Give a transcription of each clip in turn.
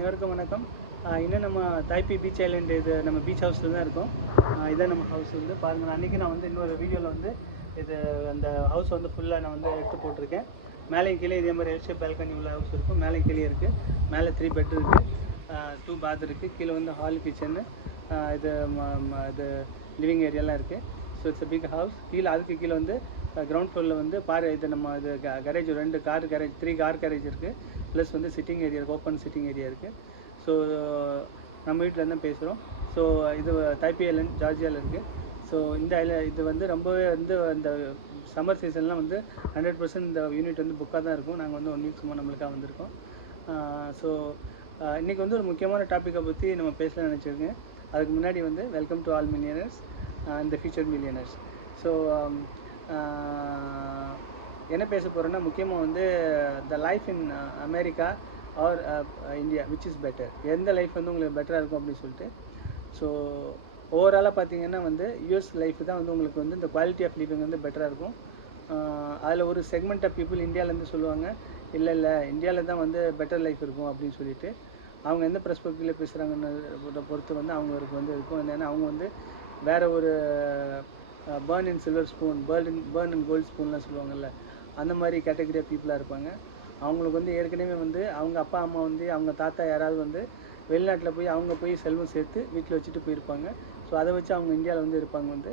அனைவருக்கும் வணக்கம். இன்னும் நம்ம தாய்பி பீச் ஐலண்ட் இது நம்ம பீச் ஹவுஸில் தான் இருக்கோம். இதான் நம்ம ஹவுஸ் வந்து பாருங்கள். அன்றைக்கி நான் வந்து இன்னொரு வீடியோவில் வந்து இது அந்த ஹவுஸ் வந்து ஃபுல்லாக நான் வந்து எடுத்து போட்டிருக்கேன். மேலேயும் கீழே இதே மாதிரி எல்ஷேப் பால்கனி உள்ள ஹவுஸ் இருக்கும். மேலேயும் கீழே இருக்குது. மேலே 3 பெட் இருக்குது, 2 பாத் இருக்குது. கீழே வந்து ஹால் கிச்சனு, இது லிவிங் ஏரியாலாம் இருக்குது. So it's big house. கீழே அதுக்கு கீழே வந்து கிரவுண்ட் ஃப்ளோரில் வந்து இது நம்ம இது garage 2 car garage 3 car garage இருக்குது. ப்ளஸ் வந்து சிட்டிங் ஏரியா இருக்குது, ஓப்பன் சிட்டிங் ஏரியா இருக்குது. ஸோ நம்ம வீட்டில் தான் பேசுகிறோம். ஸோ இது தாய்பி ஐலண்ட் ஜார்ஜியாவில் இருக்குது. ஸோ இந்த இது வந்து ரொம்பவே வந்து இந்த சம்மர் சீசன்லாம் வந்து 100% இந்த யூனிட் வந்து புக்காக தான் இருக்கும். நாங்கள் வந்து 1 வீக் சும்மா நம்மளுக்காக வந்திருக்கோம். ஸோ இன்றைக்கி வந்து ஒரு முக்கியமான டாப்பிக்கை பற்றி நம்ம பேசலாம்னு நினச்சிருக்கேன். அதுக்கு முன்னாடி வந்து welcome to all millionaires and the future millionaires. So என்ன பேச போகிறேன்னா, முக்கியமாக வந்து the life in America or India which is better, எந்த லைஃப் வந்து உங்களுக்கு பெட்டராக இருக்கும் அப்படின்னு சொல்லிட்டு. ஸோ ஓவராலாக பார்த்தீங்கன்னா வந்து யூஎஸ் லைஃப் தான் வந்து உங்களுக்கு வந்து இந்த குவாலிட்டி ஆஃப் லிவிங் வந்து பெட்டராக இருக்கும். அதில் ஒரு செக்மெண்ட் ஆஃப் பீப்புள் இந்தியாவிலேருந்து சொல்லுவாங்க, இல்லை இந்தியாவில் தான் வந்து பெட்டர் லைஃப் இருக்கும் அப்படின்னு சொல்லிட்டு. அவங்க எந்த பெர்ஸ்பெக்டிவில் பேசுகிறாங்கன்னு பொறுத்து வந்து அவங்களுக்கு வந்து இருக்கும். என்னென்னா அவங்க வந்து வேறு ஒரு born and silver spoon, born and gold ஸ்பூன்லாம் சொல்லுவாங்கள்ல, அந்த மாதிரி கேட்டகரி ஆஃப் பீப்புளாக இருப்பாங்க. அவங்களுக்கு வந்து ஏற்கனவே வந்து அவங்க அப்பா அம்மா வந்து அவங்க தாத்தா யாராவது வந்து வெளிநாட்டில் போய் அவங்க போய் செல்வம் சேர்த்து வீட்டில் வச்சுட்டு போயிருப்பாங்க. ஸோ அதை வச்சு அவங்க இந்தியாவில் வந்து இருப்பாங்க. வந்து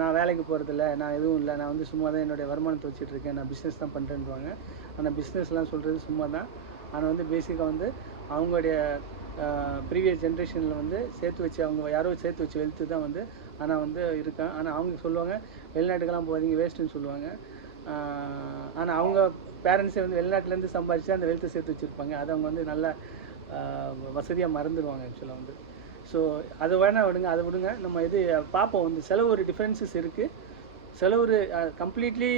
நான் வேலைக்கு போகிறதில்ல, நான் எதுவும் இல்லை, நான் வந்து சும்மா தான் என்னுடைய வருமானத்தை வச்சுட்ருக்கேன், நான் பிஸ்னஸ் தான் பண்ணுறேன்வாங்க. ஆனால் பிஸ்னஸ்லாம் சொல்கிறது சும்மா தான். ஆனால் வந்து பேசிக்காக வந்து அவங்களுடைய ப்ரீவியஸ் ஜென்ரேஷனில் வந்து சேர்த்து வச்சு அவங்க யாரோ சேர்த்து வச்சு வெல்த்து தான் வந்து ஆனால் வந்து இருக்கான். ஆனால் அவங்க சொல்லுவாங்க வெளிநாட்டுக்கெல்லாம் போகாதீங்க வேஸ்ட்டுன்னு சொல்லுவாங்க. ஆனால் அவங்க பேரண்ட்ஸை வந்து வெளிநாட்டிலேருந்து சம்பாதிச்சு அந்த வெல்த்தை சேர்த்து வச்சுருப்பாங்க. அதை அவங்க வந்து நல்லா வசதியாக மறந்துடுவாங்க ஆக்சுவலாக வந்து. ஸோ அதை வேணால் விடுங்க. நம்ம இது பார்ப்போம். வந்து சில ஒரு டிஃப்ரென்சஸ் இருக்குது. சில ஒரு கம்ப்ளீட்லி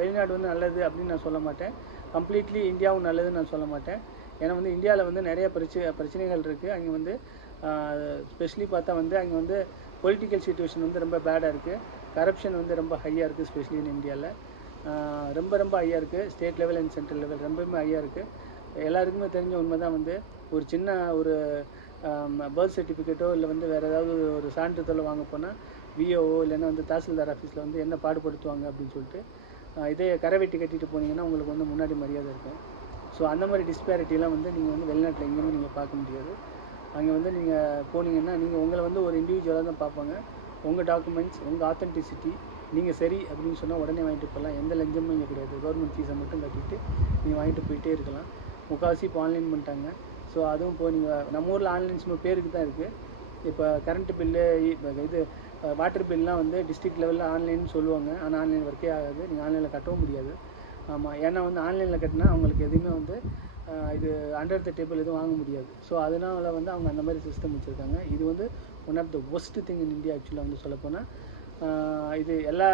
வெளிநாடு வந்து நல்லது அப்படின்னு நான் சொல்ல மாட்டேன், கம்ப்ளீட்லி இந்தியாவும் நல்லதுன்னு நான் சொல்ல மாட்டேன். ஏன்னா வந்து இந்தியாவில் வந்து நிறைய பிரச்சனைகள் இருக்குது. அங்கே வந்து ஸ்பெஷலி பார்த்தா வந்து அங்கே வந்து பொலிட்டிக்கல் சிச்சுவேஷன் வந்து ரொம்ப பேடாக இருக்குது. கரப்ஷன் வந்து ரொம்ப ஹையாக இருக்குது. ஸ்பெஷலி இன் இந்தியாவில் ரொம்ப ஹையாக இருக்குது. State level and central level ரொம்பவுமே ஹையாக இருக்குது. எல்லாருக்குமே தெரிஞ்ச உண்மை தான். வந்து ஒரு சின்ன ஒரு பர்த் சர்டிஃபிகேட்டோ இல்லை வந்து வேறு ஏதாவது ஒரு சான்றிதழோ வாங்க போனால் விஓஓ இல்லைன்னா வந்து தாசில்தார் ஆஃபீஸில் வந்து என்ன பாடுபடுத்துவாங்க அப்படின்னு சொல்லிட்டு. இதே கரை வெட்டி கட்டிட்டு போனீங்கன்னா உங்களுக்கு வந்து முன்னாடி மரியாதை இருக்கும். ஸோ அந்த மாதிரி டிஸ்பேரிட்டிலாம் வந்து நீங்கள் வந்து வெளிநாட்டில் எங்கேயுமே நீங்கள் பார்க்க முடியாது. அங்கே வந்து நீங்கள் போனீங்கன்னா நீங்கள் உங்களை வந்து ஒரு இண்டிவிஜுவலாக தான் பார்ப்பாங்க. உங்கள் டாக்குமெண்ட்ஸ், உங்கள் ஆத்தென்டிசிட்டி, நீங்கள் சரி அப்படின்னு சொன்னால் உடனே வாங்கிட்டு போகலாம். எந்த லஞ்சமும் இங்கே கிடையாது. கவர்மெண்ட் ஃபீஸை மட்டும் கட்டிட்டு நீங்கள் வாங்கிட்டு போயிட்டே இருக்கலாம். முக்கால்வாசி இப்போ ஆன்லைன் பண்ணிட்டாங்க. ஸோ அதுவும் இப்போ நீங்கள் நம்ம ஊரில் ஆன்லைன் சும்மா பேருக்கு தான் இருக்குது. இப்போ கரண்ட்டு பில்லு, இது வாட்டர் பில்லாம் வந்து டிஸ்ட்ரிக்ட் லெவலில் ஆன்லைன் சொல்லுவாங்க. ஆனால் ஆன்லைன் ஒர்க்கே ஆகாது. நீங்கள் ஆன்லைனில் கட்டவும் முடியாது. ஆமாம், ஏன்னா வந்து ஆன்லைனில் கட்டினா அவங்களுக்கு எதுவுமே வந்து இது அண்டர் த டேபிள் எதுவும் வாங்க முடியாது. ஸோ அதனால் வந்து அவங்க அந்த மாதிரி சிஸ்டம் வச்சுருக்காங்க. இது வந்து one of the worst thing in India ஆக்சுவலாக வந்து சொல்லப்போனால். இது எல்லா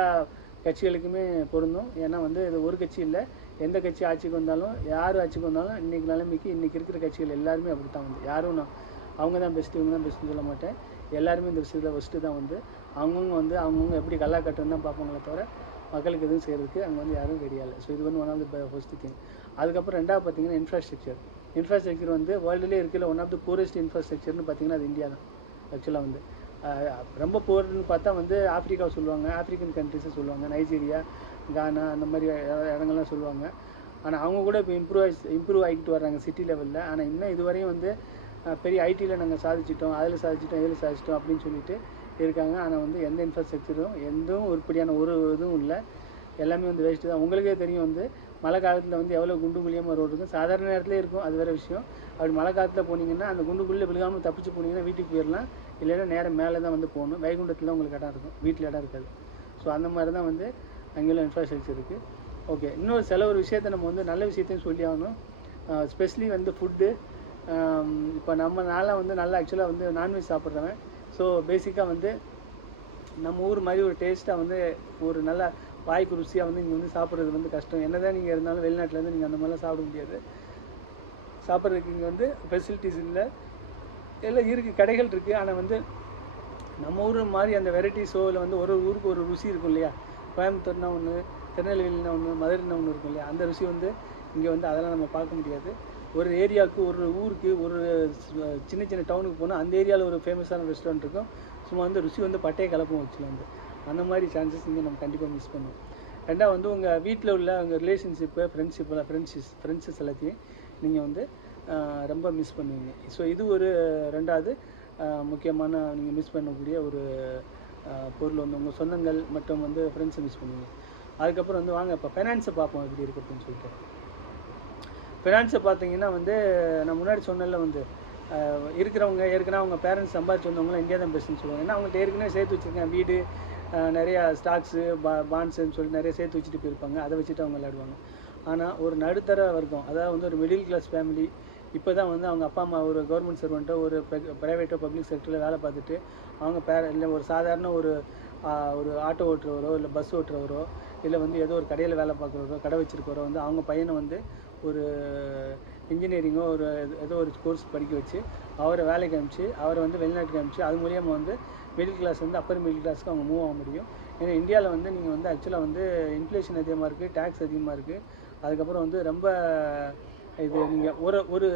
கட்சிகளுக்குமே பொருந்தும். ஏன்னா வந்து இது ஒரு கட்சி இல்லை, எந்த கட்சி ஆட்சிக்கு வந்தாலும் யார் ஆட்சிக்கு வந்தாலும் இன்றைக்கி நிலைமைக்கு இன்றைக்கி இருக்கிற கட்சிகள் எல்லாருமே அப்படி தான். வந்து யாரும் அவங்க தான் பெஸ்ட்டு இவங்க தான் பெஸ்ட்டுன்னு சொல்ல மாட்டேன். எல்லாருமே இந்த விஷயத்தில் ஃபஸ்ட்டு தான். வந்து அவங்கவுங்க எப்படி கல்லா கட்டுன்னு தான் பார்ப்பாங்களே தவிர மக்களுக்கு எதுவும் செய்கிறதுக்கு அங்கே வந்து யாரும் ரெடியாக இல்லை. ஸோ இது வந்து one of the first thing. அதுக்கப்புறம் ரெண்டாவது பார்த்தீங்கன்னா இன்ஃப்ராஸ்ட்ரக்சர் வந்து வேர்ல்டுலேயே இருக்கிற ஒன் ஆஃப் த பூரஸ்ட் இன்ஃப்ராஸ்ட்ரக்சர்னு பார்த்தீங்கன்னா அது இந்தியா தான் ஆக்சுவலாக. வந்து ரொம்ப பூர்னு பார்த்தா வந்து ஆஃப்ரிக்காவை சொல்லுவாங்க, ஆஃப்ரிக்கன் கண்ட்ரிஸை சொல்லுவாங்க, நைஜீரியா, கானா அந்த மாதிரி இடங்கள்லாம் சொல்லுவாங்க. ஆனால் அவங்க கூட இப்போ இம்ப்ரூவ் ஆகிட்டு வர்றாங்க சிட்டி லெவலில். ஆனால் இன்னும் இதுவரையும் வந்து பெரிய ஐடியில் நாங்கள் சாதிச்சிட்டோம், அதில் சாதிச்சிட்டோம் அப்படின்னு சொல்லிட்டு இருக்காங்க. ஆனால் வந்து எந்த இன்ஃப்ராஸ்ட்ரக்சரும் எதுவும் உருப்படியான ஒரு இதுவும் இல்லை. எல்லாமே வந்து வேஸ்ட்டு தான். உங்களுக்கே தெரியும் வந்து மழை காலத்தில் வந்து எவ்வளோ குண்டு குழியமாக ரோடு இருக்கும். சாதாரண நேரத்துலேயே இருக்கும், அது வேறு விஷயம். அப்படி மழை காலத்தில் போனீங்கன்னா அந்த குண்டுக்குள்ளே விழுகாமல் தப்பிச்சு போனீங்கன்னா வீட்டுக்கு போயிடலாம். இல்லைன்னா நேரம் மேலே தான் வந்து போகணும். வைகுண்டத்தில் உங்களுக்கு இடம் இருக்கும், வீட்டில் இடம் இருக்காது. ஸோ அந்த மாதிரி தான் வந்து அங்கெல்லாம் இன்ஃப்ராஸ்ட்ரக்சர் இருக்குது. ஓகே, இன்னொரு சில ஒரு விஷயத்தை நம்ம வந்து நல்ல விஷயத்தையும் சொல்லி ஆகணும். ஸ்பெஷலி வந்து ஃபுட்டு. இப்போ நம்ம நாளாக வந்து நல்லா ஆக்சுவலாக வந்து நான்வெஜ் சாப்பிட்றவன். ஸோ பேசிக்காக வந்து நம்ம ஊர் மாதிரி ஒரு டேஸ்ட்டாக வந்து ஒரு நல்ல வாய்க்கு ருசியாக வந்து இங்கே வந்து சாப்பிட்றது வந்து கஷ்டம். என்ன தான் நீங்கள் இருந்தாலும் வெளிநாட்டிலேருந்து நீங்கள் அந்த மாதிரிலாம் சாப்பிட முடியாது. சாப்பிட்றதுக்கு இங்கே வந்து ஃபெசிலிட்டிஸ் இல்லை, எல்லாம் இருக்குது, கடைகள் இருக்குது. ஆனால் வந்து நம்ம ஊர் மாதிரி அந்த வெரைட்டிஸோ இல்லை வந்து ஒரு ஊருக்கு ஒரு ருசி இருக்கும் இல்லையா. கோயம்புத்தூர்னா ஒன்று, திருநெல்வேலினா ஒன்று, மதுரைனா ஒன்று இருக்கும் இல்லையா. அந்த ருசி வந்து இங்கே வந்து அதெல்லாம் நம்ம பார்க்க முடியாது. ஒரு ஏரியாவுக்கு ஒரு ஊருக்கு ஒரு சின்ன சின்ன டவுனுக்கு போனால் அந்த ஏரியாவில் ஒரு ஃபேமஸான ரெஸ்டாரண்ட் இருக்கும். சும்மா வந்து ருசி வந்து பட்டையை கலப்போம் ஆக்சுவலாக வந்து. அந்த மாதிரி சான்சஸ் இங்கே நம்ம கண்டிப்பாக மிஸ் பண்ணுவோம். ரெண்டாவது வந்து உங்கள் வீட்டில் உள்ள உங்கள் ரிலேஷன்ஷிப்பு ஃப்ரெண்ட்ஸஸ் எல்லாத்தையும் நீங்கள் வந்து ரொம்ப மிஸ் பண்ணுவீங்க. ஸோ இது ஒரு ரெண்டாவது முக்கியமான நீங்கள் மிஸ் பண்ணக்கூடிய ஒரு பொருள் வந்து உங்கள் சொந்தங்கள் மற்றும் வந்து ஃப்ரெண்ட்ஸை மிஸ் பண்ணுவீங்க. அதுக்கப்புறம் வந்து வாங்க இப்போ ஃபைனான்ஸை பார்ப்போம் எப்படி இருக்குது அப்படின்னு சொல்லிட்டு. ஃபினான்ஸை பார்த்தீங்கன்னா வந்து நான் முன்னாடி சொன்னல வந்து இருக்கிறவங்க ஏற்கனவே அவங்க பேரண்ட்ஸ் சம்பாதிச்சு வந்தவங்களாம் இந்தியா தான் பெஸ்ட்டுன்னு சொல்லுவாங்க. ஏன்னா அவங்கள்ட்ட ஏற்கனவே சேர்த்து வச்சுருக்கேன், வீடு நிறையா ஸ்டாக்ஸு பாண்ட்ஸுன்னு சொல்லி நிறைய சேர்த்து வச்சுட்டு போயிருப்பாங்க. அதை வச்சுட்டு அவங்க விளையாடுவாங்க. ஆனால் ஒரு நடுத்தர வர்க்கம், அதாவது வந்து ஒரு மிடில் கிளாஸ் ஃபேமிலி, இப்போ தான் வந்து அவங்க அப்பா அம்மா ஒரு கவர்மெண்ட் சர்வெண்ட்டோ ஒரு ப்ரைவேட்டோ பப்ளிக் செக்டரில் வேலை பார்த்துட்டு அவங்க இல்லை ஒரு சாதாரண ஒரு ஆட்டோ ஓட்டுறவரோ இல்லை பஸ் ஓட்டுறவரோ இல்லை வந்து ஏதோ ஒரு கடையில் வேலை பார்க்குறவரோ கடை வச்சுருக்கிறவரோ வந்து அவங்க பையனை வந்து ஒரு இன்ஜினியரிங்கோ ஒரு ஏதோ ஒரு கோர்ஸ் படிக்க வச்சு அவரை வேலைக்கு அனுப்பிச்சு அவரை வந்து வெளிநாட்டுக்கு அனுப்பிச்சு அது மூலியமாக வந்து மிடில் கிளாஸ் வந்து அப்பர் மிடில் கிளாஸ்க்கு அவங்க மூவ் ஆக முடியும். ஏன்னா இந்தியாவில் வந்து நீங்கள் வந்து ஆக்சுவலாக வந்து இன்ஃப்ளேஷன் அதிகமாக இருக்குது, டேக்ஸ் அதிகமாக இருக்குது. அதுக்கப்புறம் வந்து ரொம்ப இது நீங்கள் ஒரு ஒரு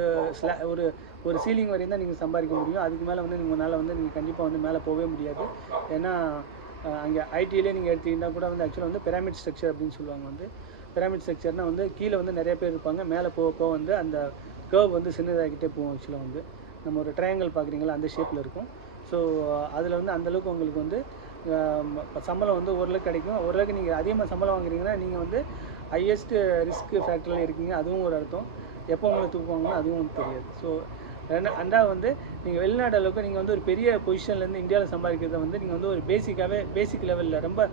ஒரு ஒரு சீலிங் வரையும் தான் நீங்கள் சம்பாதிக்க முடியும். அதுக்கு மேலே வந்து உங்களால் வந்து நீங்கள் கண்டிப்பாக வந்து மேலே போகவே முடியாது. ஏன்னா அங்கே ஐடியிலே நீங்கள் எடுத்திங்கன்னா கூட வந்து ஆக்சுவலாக வந்து பிரமிட் ஸ்ட்ரக்சர் அப்படின்னு சொல்லுவாங்க. வந்து பிரமிட் ஸ்ட்ரக்சர்னால் வந்து கீழே வந்து நிறைய பேர் இருப்பாங்க, மேலே போக வந்து அந்த கர்வ் வந்து சின்னதாகிட்டே போகும். ஆக்சுவலாக வந்து நம்ம ஒரு ட்ரையாங்கிள் பார்க்குறீங்களா அந்த ஷேப்பில் இருக்கும். ஸோ அதில் வந்து அந்தளவுக்கு உங்களுக்கு வந்து சம்பளம் வந்து ஓரளவுக்கு கிடைக்கும். ஓரளவுக்கு நீங்கள் அதிகமாக சம்பளம் வாங்குறீங்கன்னா நீங்கள் வந்து ஹையஸ்ட் ரிஸ்க் ஃபேக்டரில் இருக்கீங்க, அதுவும் ஒரு அர்த்தம். எப்போ உங்களுக்கு தூக்குவாங்கன்னா அதுவும் வந்து தெரியாது. ஸோ ரெண்டாவது வந்து நீங்கள் வெளிநாடு அளவுக்கு நீங்கள் வந்து ஒரு பெரிய பொசிஷன்லேருந்து இந்தியாவில் சம்பாதிக்கிறத வந்து நீங்கள் வந்து ஒரு பேசிக் லெவலில் ரொம்ப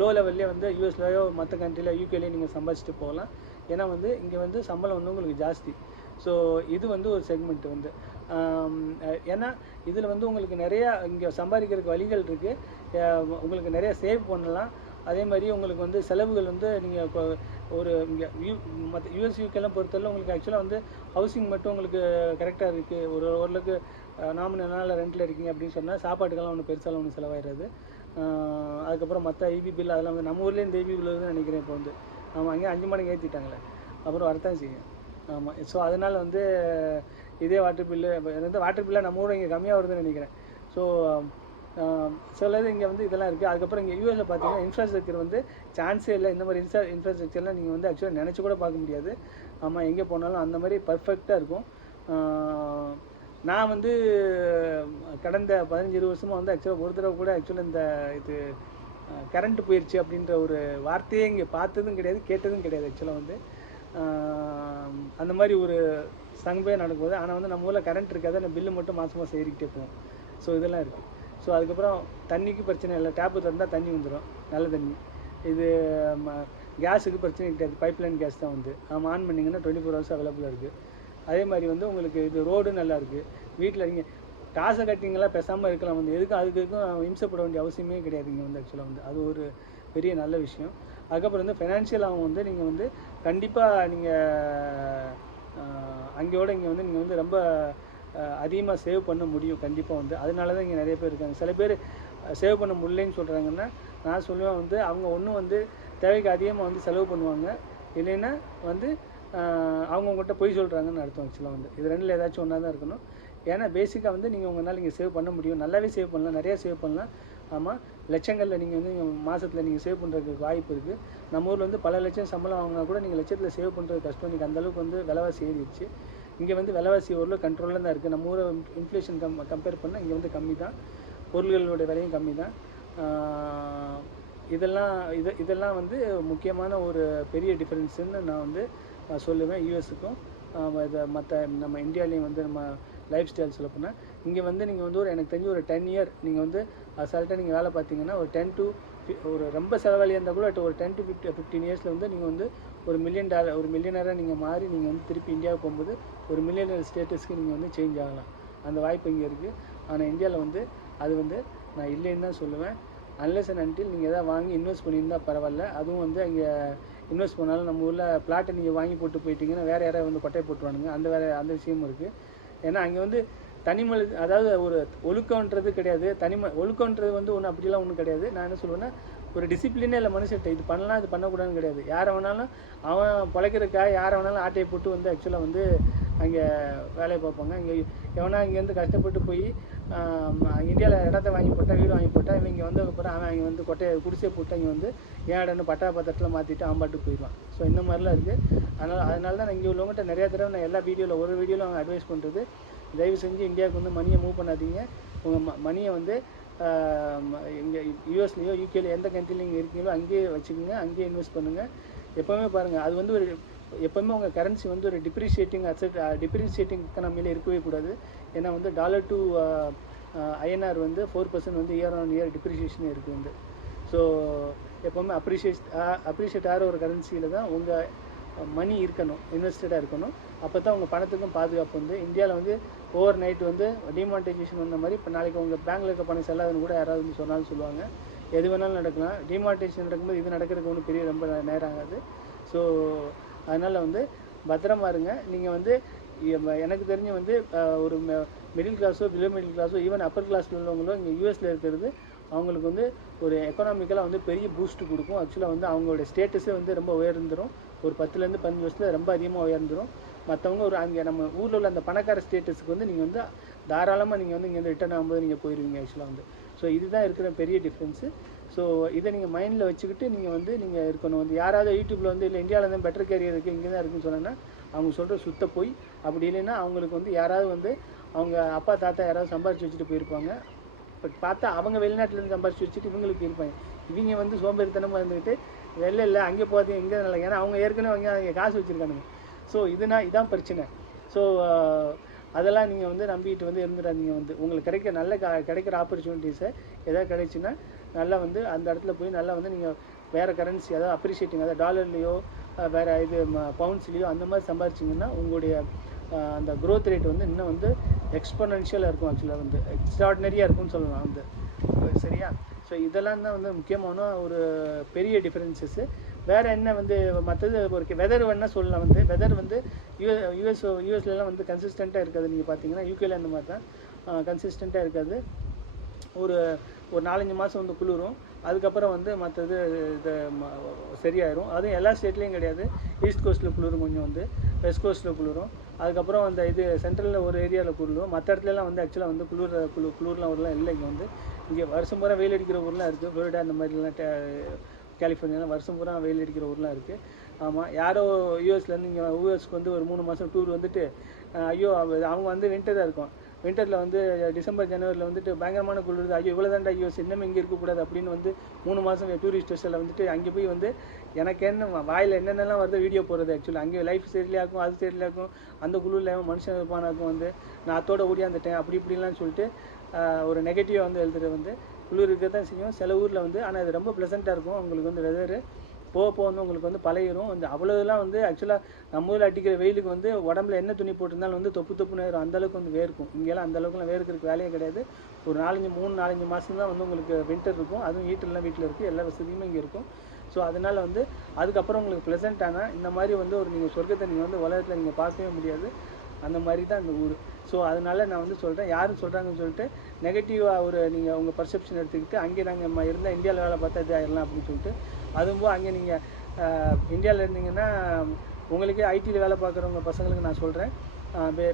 லோ லெவல்லே வந்து யூஎஸ்லையோ மற்ற கண்ட்ரியில் யூகேலேயோ நீங்கள் சம்பாதிச்சுட்டு போகலாம். ஏன்னா வந்து இங்கே வந்து சம்பளம் வந்து உங்களுக்கு ஜாஸ்தி. ஸோ இது வந்து ஒரு செக்மெண்ட் வந்து ஏன்னா இதில் வந்து உங்களுக்கு நிறையா இங்கே சம்பாதிக்கிறதுக்கு வழிகள் இருக்குது. உங்களுக்கு நிறையா சேவ் பண்ணலாம். அதே மாதிரி உங்களுக்கு வந்து செலவுகள் வந்து நீங்கள் இப்போ ஒரு இங்கே மற்ற யூஎஸ் யூகேலாம் பொறுத்தவரை உங்களுக்கு ஆக்சுவலாக வந்து ஹவுசிங் மட்டும் உங்களுக்கு கரெக்டாக இருக்குது. ஓரளவுக்கு நாமினல் ரெண்டில் இருக்கீங்க அப்படின்னு சொன்னால் சாப்பாட்டுக்கெல்லாம் ஒன்றும் பெருசாலாம் ஒன்றும் செலவாயிடாது. அதுக்கப்புறம் மற்ற ஐபி பில் அதெல்லாம் வந்து நம்ம ஊர்லேயே இந்த ஐபி பில் வந்து நினைக்கிறேன். இப்போ வந்து ஆமாம் அங்கே 5 மணிக்கு ஏற்றிட்டாங்களே, அப்புறம் வரத்தான் செய்யும். ஆமாம். ஸோ அதனால் வந்து இதே வாட்டர் பில்லு வந்து வாட்டர் பில்லாக நம்ம ஊரில் இங்கே கம்மியாக வருதுன்னு நினைக்கிறேன். ஸோ சிலது இங்கே வந்து இதெல்லாம் இருக்குது. அதுக்கப்புறம் இங்கே யூஎஸில் பார்த்தீங்கன்னா இன்ஃப்ராஸ்ட்ரக்சர் வந்து சான்ஸே இல்லை. இந்த மாதிரி இன்ஃப்ராஸ்ட்ரக்சர்லாம் நீங்கள் வந்து ஆக்சுவலாக நினச்சி கூட பார்க்க முடியாது. ஆமாம், எங்கே போனாலும் அந்த மாதிரி பர்ஃபெக்டாக இருக்கும். நான் வந்து கடந்த 15-20 வருஷமாக வந்து ஆக்சுவலாக ஒரு தடவை கூட ஆக்சுவலாக இந்த இது கரண்ட் போயிடுச்சு அப்படின்ற ஒரு வார்த்தையே இங்கே பார்த்ததும் கிடையாது, கேட்டதும் கிடையாது. ஆக்சுவலாக வந்து அந்த மாதிரி ஒரு சங்கமே நடக்கும்போது, ஆனால் வந்து நம்ம ஊரில் கரண்ட் இருக்காது, அந்த பில்லு மட்டும் மாதம் மாதம் ஏறிக்கிட்டே போகும். ஸோ இதெல்லாம் இருக்குது. ஸோ அதுக்கப்புறம் தண்ணிக்கு பிரச்சனை இல்லை, டேப்பு திறந்தால் தண்ணி வந்துடும், நல்ல தண்ணி. இது கேஸுக்கு பிரச்சனை கிடையாது, பைப்லைன் கேஸ் தான் வந்து நம்ம ஆன் பண்ணிங்கன்னா 24 ஹவர்ஸ் அவைலபிளாக இருக்குது. அதே மாதிரி வந்து உங்களுக்கு இது ரோடு நல்லா இருக்குது. வீட்டில் நீங்கள் காசை கட்டிங்களா பேசாமல் இருக்கலாம். வந்து அதுக்கும் இம்சப்பட வேண்டிய அவசியமே கிடையாது இங்கே வந்து. ஆக்சுவலாக வந்து அது ஒரு பெரிய நல்ல விஷயம். அதுக்கப்புறம் வந்து ஃபைனான்ஷியலாகவும் வந்து நீங்கள் வந்து கண்டிப்பாக நீங்கள் அங்கேயோட இங்கே வந்து நீங்கள் வந்து ரொம்ப அதிகமாக சேவ் பண்ண முடியும் கண்டிப்பாக வந்து. அதனால தான் இங்கே நிறைய பேர் இருக்காங்க. சில பேர் சேவ் பண்ண முடியலன்னு சொல்கிறாங்கன்னா நான் சொல்லுவேன் வந்து அவங்க ஒன்றும் வந்து தேவைக்கு அதிகமாக வந்து செலவு பண்ணுவாங்க, இல்லைன்னா வந்து அவங்கக்கிட்ட போய் சொல்கிறாங்கன்னு அர்த்தம். ஆக்சுவலாக வந்து இது ரெண்டில் ஏதாச்சும் ஒன்றா தான் இருக்கணும். ஏன்னா பேசிக்காக வந்து நீங்கள் உங்களால் இங்கே சேவ் பண்ண முடியும், நல்லாவே சேவ் பண்ணலாம், நிறையா சேவ் பண்ணலாம். ஆமாம், லட்சங்களில் நீங்கள் வந்து மாதத்தில் நீங்கள் சேவ் பண்ணுறதுக்கு வாய்ப்பு இருக்குது. நம்ம ஊரில் வந்து பல லட்சம் சம்பளம் வாங்கினா கூட நீங்கள் லட்சத்தில் சேவ் பண்ணுறது கஷ்டம். நீங்கள் அந்தளவுக்கு வந்து விலைவாசி ஏறிடுச்சு. இங்கே வந்து விலைவாசி ஓரளவு கண்ட்ரோலில் தான் இருக்குது. நம்ம ஊரை இன்ஃப்ளேஷன் கம்பேர் பண்ணால் இங்கே வந்து கம்மி தான், பொருள்களோட விலையும் கம்மி தான். இதெல்லாம் வந்து முக்கியமான ஒரு பெரிய டிஃப்ரென்ஸுன்னு நான் வந்து சொல்லுவேன் யூஎஸுக்கும் மற்ற நம்ம இந்தியாவிலையும் வந்து நம்ம லைஃப் ஸ்டைல் சொல்ல போனால். இங்கே வந்து நீங்கள் வந்து எனக்கு தெரிஞ்சு ஒரு 10 இயர் நீங்கள் வந்து அசால்ட்டாக நீங்கள் வேலை பார்த்தீங்கன்னா ஒரு 10 to ஒரு ரொம்ப செலவாளியாக இருந்தால் கூட ஒரு 10 to 15 இயர்ஸில் வந்து நீங்கள் வந்து ஒரு மில்லியனராக நீங்கள் மாறி நீங்கள் வந்து திருப்பி இந்தியாவுக்கு போகும்போது ஒரு மில்லியனர் ஸ்டேட்டஸ்க்கு நீங்கள் வந்து சேஞ்ச் ஆகலாம். அந்த வாய்ப்பு இங்கே இருக்குது. ஆனால் இந்தியாவில் வந்து அது வந்து நான் இல்லைன்னு தான் சொல்லுவேன். அன்லெஸ் அண்ட் அன்டில் நீங்கள் எதாவது வாங்கி இன்வெஸ்ட் பண்ணியிருந்தால் பரவாயில்ல. அதுவும் வந்து அங்கே இன்வெஸ்ட் பண்ணாலும் நம்ம ஊரில் பிளாட்டை நீங்கள் வாங்கி போட்டு போயிட்டீங்கன்னா வேறு யாராவது வந்து கொட்டை போட்டுருவானுங்க. அந்த விஷயமும் இருக்குது. ஏன்னா அங்கே வந்து தனிமொழி, அதாவது ஒரு ஒழுக்கன்றது கிடையாது. ஒழுக்கன்றது வந்து ஒன்றும் அப்படிலாம் ஒன்றும் கிடையாது. நான் என்ன சொல்லுவேன்னா ஒரு டிசிப்ளினே இல்லை மனுஷன்ட்ட. இது பண்ணலாம் இது பண்ணக்கூடாதுன்னு கிடையாது. யாரை வேணாலும் அவன் பிழைக்கிறதுக்காக யாரை வேணாலும் ஆட்டையை போட்டு வந்து ஆக்சுவலாக வந்து அங்கே வேலையை பார்ப்பாங்க. இங்கே எவனா இங்கேருந்து கஷ்டப்பட்டு போய் இந்தியாவில் இடத்த வாங்கி போட்டால், வீடு வாங்கி போட்டால், இவங்க வந்ததுக்கப்புறம் அவன் அங்கே வந்து குடிசை போட்டு அங்கே வந்து ஏன் இடம்னு பட்டா பத்திரத்தில் மாற்றிட்டு அவன் பாட்டுக்கு போயிடுவான். ஸோ இந்த மாதிரிலாம் இருக்குது. அதனால தான் நான் இங்கே உள்ளவங்ககிட்ட நிறையா தடவை நான் எல்லா வீடியோவில் ஒரு வீடியோவில் அவங்க அட்வைஸ் பண்ணுறது, தயவு செஞ்சு இந்தியாவுக்கு வந்து மணியை மூவ் பண்ணாதீங்க. உங்கள் மணியை வந்து இங்கே யூஎஸ்லேயோ யூகேலையோ எந்த கண்ட்ரியில் நீங்கள் இருக்கீங்களோ அங்கேயே வச்சுக்கோங்க, அங்கேயே இன்வெஸ்ட் பண்ணுங்கள். எப்போவுமே பாருங்கள், அது வந்து எப்போவுமே உங்கள் கரன்சி வந்து ஒரு டிப்ரிஷியேட்டிங் எக்கனாமியில் இருக்கவே கூடாது. ஏன்னா வந்து $2 to INR வந்து 4% வந்து இயர் ஆன் இயர் டிப்ரிஷியேஷன் இருக்குது வந்து. ஸோ எப்போவுமே அப்ரிஷியேட் ஆகிற ஒரு கரன்சியில் தான் உங்கள் மணி இருக்கணும், இன்வெஸ்டடாக இருக்கணும். அப்போ தான் உங்கள் பணத்துக்கும் பாதுகாப்பு வந்து. இந்தியாவில் வந்து ஓவர் நைட் வந்து டிமானிட்டைசேஷன் வந்த மாதிரி இப்போ நாளைக்கு உங்கள் பேங்கில் இருக்க பணம் செல்லாதுன்னு கூட யாராவது வந்து சொன்னாலும் சொல்லுவாங்க. எது வேணாலும் நடக்கலாம். டிமானிட்டைசேஷன் நடக்கும்போது இது நடக்கிறதுக்கு ஒன்றும் பெரிய ரொம்ப நேரம் ஆகாது. ஸோ அதனால் வந்து பத்திரமா இருங்க. நீங்கள் வந்து எனக்கு தெரிஞ்சு வந்து ஒரு மிடில் கிளாஸோ, பிலோ மிடில் கிளாஸோ, ஈவன் அப்பர் கிளாஸில் உள்ளவங்களோ இங்கே யூஎஸில் இருக்கிறது அவங்களுக்கு வந்து ஒரு எக்கனாமிக்கலாக வந்து பெரிய பூஸ்ட்டு கொடுக்கும். ஆக்சுவலாக வந்து அவங்களோட ஸ்டேட்டஸே வந்து ரொம்ப உயர்ந்துடும். ஒரு 10லேருந்து 15 வருஷத்தில் ரொம்ப அதிகமாக உயர்ந்துடும். மற்றவங்க ஒரு அங்கே நம்ம ஊரில் உள்ள அந்த பணக்கார ஸ்டேட்டஸுக்கு வந்து நீங்கள் வந்து தாராளமாக நீங்கள் வந்து இங்கே வந்து ரிட்டர்ன் ஆகும்போது நீங்கள் போயிடுவீங்க ஆக்சுவலாக வந்து. ஸோ இதுதான் இருக்கிற பெரிய டிஃப்ரென்ஸு. ஸோ இதை நீங்கள் மைண்டில் வச்சுக்கிட்டு நீங்கள் இருக்கணும். வந்து யாராவது யூடியூப்பில் வந்து இல்லை இந்தியாவில் தான் பெட்டர் கேரியர் இருக்குது, இங்கே தான் இருக்குன்னு சொன்னோன்னா அவங்க சொல்கிற சுத்த போய். அப்படி இல்லைன்னா அவங்களுக்கு வந்து யாராவது வந்து அவங்க அப்பா தாத்தா யாராவது சம்பாரித்து வச்சுட்டு போயிருப்பாங்க. இப்போ பார்த்தா அவங்க வெளிநாட்டிலேருந்து சம்பாரித்து வச்சுட்டு இவங்களுக்கு இருப்பாங்க. இவங்க வந்து சோம்பேறித்தனமாக இருந்துக்கிட்டு இல்லை அங்கே போகாது இங்கே நல்லா, ஏன்னா அவங்க ஏற்கனவே அங்கே காசு வச்சுருக்கானுங்க. ஸோ இதான் பிரச்சனை. ஸோ அதெல்லாம் நீங்கள் வந்து நம்பிட்டு வந்து இருந்துடாதீங்க. வந்து உங்களுக்கு கிடைக்கிற ஆப்பர்ச்சுனிட்டிஸை எதாவது கிடைச்சுன்னா நல்லா வந்து அந்த இடத்துல போய் நல்லா வந்து நீங்கள் வேறு கரன்சி, அதாவது அப்ரிஷியேட்டிங், அதாவது $லையோ வேறு இது பவுண்ட்ஸ்லேயோ அந்த மாதிரி சம்பாரிச்சிங்கன்னா உங்களுடைய அந்த க்ரோத் ரேட் வந்து இன்னும் வந்து எக்ஸ்பொனென்ஷியலாக இருக்கும். ஆக்சுவலாக வந்து எக்ஸ்ட்ராடினரியாக இருக்கும்னு சொல்லலாம் வந்து. சரியா? ஸோ இதெல்லாம் தான் வந்து முக்கியமான ஒரு பெரிய டிஃப்ரென்சஸ்ஸு. வேறு என்ன வந்து மற்றது ஒரு வெதர் வேணால் சொல்லலாம். வந்து வெதர் வந்து யூஎஸ்லலாம் வந்து கன்சிஸ்டண்ட்டாக இருக்காது. நீங்கள் பார்த்தீங்கன்னா யூகேல அந்த மாதிரி தான் கன்சிஸ்டண்ட்டாக இருக்காது. ஒரு 4-5 மாதம் வந்து குளிரும். அதுக்கப்புறம் வந்து மற்றது இது சரியாயிரும். அதுவும் எல்லா ஸ்டேட்லேயும் கிடையாது. ஈஸ்ட் கோஸ்ட்டில் குளிரும், கொஞ்சம் வந்து வெஸ்ட் கோஸ்ட்டில் குளிரும். அதுக்கப்புறம் அந்த இது சென்ட்ரலில் ஒரு ஏரியாவில் குளிரும். மற்ற இடத்துலலாம் வந்து ஆக்சுவலாக வந்து குளிர்லாம் ஊர்லாம் இல்லை. இங்கே வருஷம் பூரா வெயில் அடிக்கிற ஊர்லாம் இருக்குது. ஃப்ளோரிடா அந்த மாதிரிலாம் கலிஃபோர்னியாலாம் வருஷம் பூரா வெயில் அடிக்கிற ஊர்லாம் இருக்குது. ஆமாம், யாரோ யூஎஸ்லேருந்து இங்கே யூஎஸ்க்கு வந்து ஒரு 3 மாதம் டூர் வந்துட்டு ஐயோ அவங்க வந்து வின்டராக இருக்கும். வின்டரில் வந்து டிசம்பர் ஜனவரியில் வந்துட்டு பயங்கரமான குளிர், ஐயோ இவ்வளோ தாண்டா யூஎஸ், இன்னும் இங்கே இருக்கக்கூடாது அப்படின்னு வந்து 3 மாதம் டூரிஸ்ட் ஸ்டேஷனில் வந்துட்டு அங்கே போய் வந்து எனக்கு என்ன வாயில் என்னென்னலாம் வருது வீடியோ போடுறது. ஆக்சுவலி அங்கே லைஃப் சரியில்லாக்கும், அது சரியில்லாக்கும், அந்த குளிரில் மனுஷன் இருப்பானாக்கும் வந்து நான் அத்தோட ஓடியாந்துட்டேன் அப்படி இப்படிலாம் சொல்லிட்டு ஒரு நெகட்டிவாக வந்து எழுதுறது. வந்து குளிர் இருக்க தான் செய்யும் சில ஊரில் வந்து. ஆனால் அது ரொம்ப ப்ளசண்ட்டாக இருக்கும். உங்களுக்கு வந்து வெதரு போக வந்து உங்களுக்கு வந்து பழகிரும். வந்து அவ்வளோதெல்லாம் வந்து ஆக்சுவலாக நம்ம ஊரில் அடிக்கிற வெயிலுக்கு வந்து உடம்புல என்ன துணி போட்டிருந்தாலும் வந்து தொப்புன்னு ஆயிரும். அந்தளவுக்கு வந்து வேர்க்கும். இங்கெல்லாம் அந்தளவுக்குலாம் வேர்க்கிறதுக்கு வேலையே கிடையாது. ஒரு 3-4 மாதம் தான் வந்து உங்களுக்கு வின்டர் இருக்கும். அதுவும் ஹீட்டர்லாம் வீட்டில் இருக்குது, எல்லா வசதியுமே இங்கே இருக்கும். ஸோ அதனால் வந்து அதுக்கப்புறம் உங்களுக்கு ப்ளசண்ட்டான இந்த மாதிரி வந்து ஒரு நீங்கள் சொர்க்கத்தை நீங்கள் வந்து உலகத்தில் நீங்கள் பார்க்கவே முடியாது. அந்த மாதிரி தான் இந்த ஊர். ஸோ அதனால் நான் வந்து சொல்கிறேன், யாரும் சொல்கிறாங்கன்னு சொல்லிட்டு நெகட்டிவாக ஒரு நீங்கள் உங்கள் பர்செப்ஷன் எடுத்துக்கிட்டு அங்கே நாங்கள் இருந்தால் இந்தியாவில் வேலை பார்த்தா இது ஆயிடலாம் அப்படின்னு சொல்லிட்டு, அதுவும் அங்கே நீங்கள் இந்தியாவில் இருந்தீங்கன்னா உங்களுக்கே ஐடியில் வேலை பார்க்குறவங்க பசங்களுக்கு நான் சொல்கிறேன்,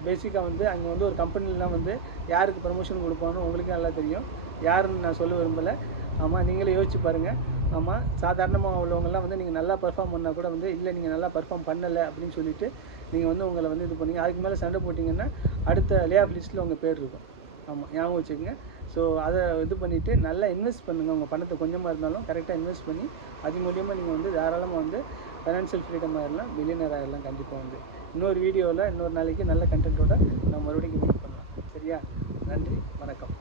பேசிக்காக வந்து அங்கே வந்து ஒரு கம்பெனிலாம் வந்து யாருக்கு ப்ரமோஷன் கொடுப்பான்னு உங்களுக்கே நல்லா தெரியும். யாருன்னு நான் சொல்ல விரும்பலை. ஆமாம், நீங்களே யோசிச்சு பாருங்கள். ஆமாம், சாதாரணமாக உள்ளவங்கலாம் வந்து நீங்கள் நல்லா பர்ஃபார்ம் பண்ணால் கூட வந்து இல்லை நீங்கள் நல்லா பர்ஃபார்ம் பண்ணலை அப்படின்னு சொல்லிவிட்டு நீங்கள் வந்து உங்களை வந்து இது பண்ணீங்க, அதுக்கு மேலே சண்டை போட்டிங்கன்னா அடுத்த லே ஆஃப் லிஸ்ட்டில் உங்கள் பேர் இருக்கும். ஆமாம், ஞாபகம் வச்சுக்கோங்க. ஸோ அதை இது பண்ணிவிட்டு நல்லா இன்வெஸ்ட் பண்ணுங்கள். உங்கள் பணத்தை கொஞ்சமாக இருந்தாலும் கரெக்டாக இன்வெஸ்ட் பண்ணி அது மூலியமாக நீங்கள் வந்து தாராளமாக வந்து ஃபைனான்ஷியல் ஃப்ரீடம் ஆகிடலாம், பில்லியனர் ஆகிடலாம் கண்டிப்பாக வந்து. இன்னொரு வீடியோவில் இன்னொரு நாளைக்கு நல்ல கண்டென்ட்டோட நம்ம மறுபடியும் மீட் பண்ணலாம். சரியா? நன்றி, வணக்கம்.